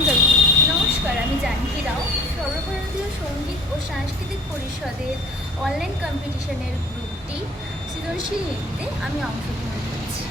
নমস্কার, আমি জানকী রাও। সর্বভারতীয় সঙ্গীত ও সাংস্কৃতিক পরিষদের অনলাইন কম্পিটিশনের গ্রুপটি সৃজনশীল নৃত্যে আমি অংশগ্রহণ করছি।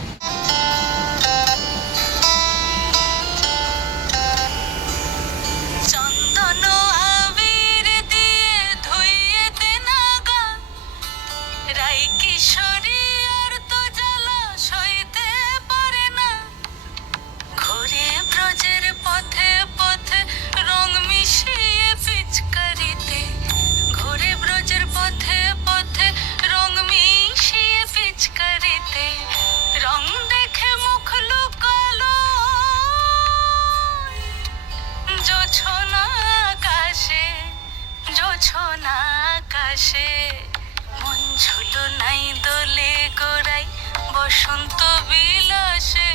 আকাশে মন ঝুলো নাই দোলে গোড়াই বসন্ত বিলাসে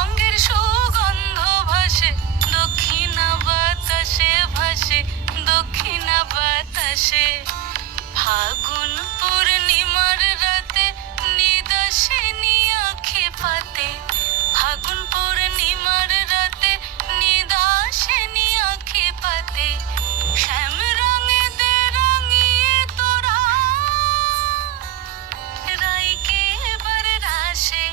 অঙ্গের সুগন্ধ ভাসে দক্ষিণা বাতাসে ভাসে দক্ষিণা বাতাসে ফাগুন পূর্ণিমার রাতে নিদাসিনী আঁখে পাতে ফাগুন পূর্ণিমার রাতে নিদাসিনী আঁখে পাতে শ্যাম রঙে দে রাঙিয়ে তোরা রাইকে এবার রাসে